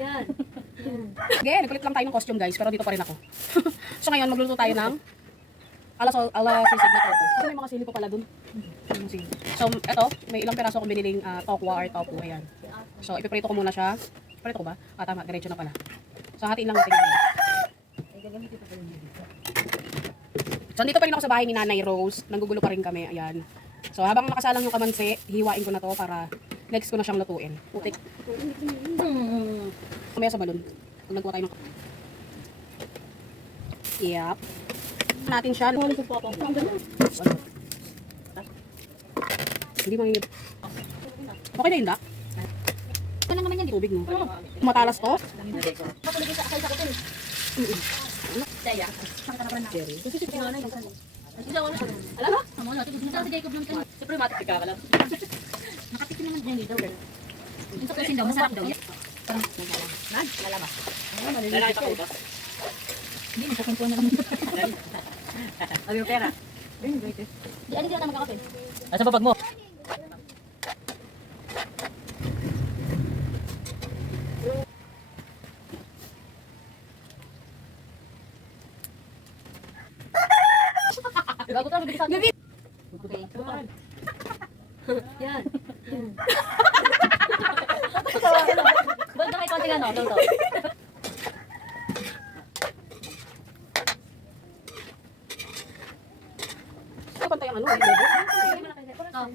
Yan. Okay, nagpalit lang tayo ng costume guys, pero dito pa rin ako. so ngayon, magluluto tayo ng ala ala sisig na tofu. Kasi may mga sili pa pala dun. So, eto, may ilang peraso akong biniling uh, tokwa or tofu. Ayan. So, ipiprito ko muna siya. Prito ko ba? Ah, tama. Diretso na pala. So, hatiin lang natin. So, dito pa rin ako sa bahay ni Nanay Rose. Nanggugulo pa rin kami. Ayan. So, habang nakasalang yung kamansi, hiwain ko na to para next ko na siyang lutuin. Putik. Kamaya sa balon. Kung nagkuha tayo ng Yep. Natin siya. Hindi mangingip. Okay na yun, Dak? Ito lang naman yan. Tubig, no? Matalas to? Kapuligi sa akal sa hotel. Daya. Saan ka na pala na? Jerry. Ilaw na. Alam mo? Amo na. Tignan sa Jacob lang tayo. Siyempre, matik ka ka lang. Nakatikin naman din dito. Yung sa kasin daw, masarap daw. Parang Lalaba. maliliit. Lalaki pa utos. Hindi, nagkakuntuan na naman. Ano yung pera? Di, ano sila magkakape? Asa ba bag mo? Akin. Gabi! Okay. Yan. Na may konting ano? Ito, ito. Ano pantay ang ano?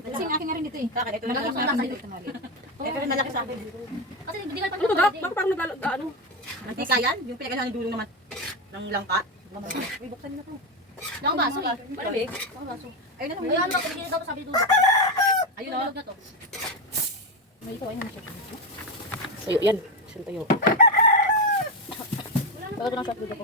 Kasi yung akin nga rin dito eh. Kaka, ito Malaki sa akin. Ito rin malaki sa akin. Kasi hindi ka pa Ano Dak? Bakit parang naglalag, ano? Mantika yan? Yung pinagasan ng dulong naman. Ng langka. Uy, buksan na to. Lang baso eh. Malamig? Ayun na lang. Ayan, lang, pinigil daw sabi dito. Ayun Ayun o. na to. May ito, ayun na siya. Tayo, yan. Saan tayo? Shot dito po.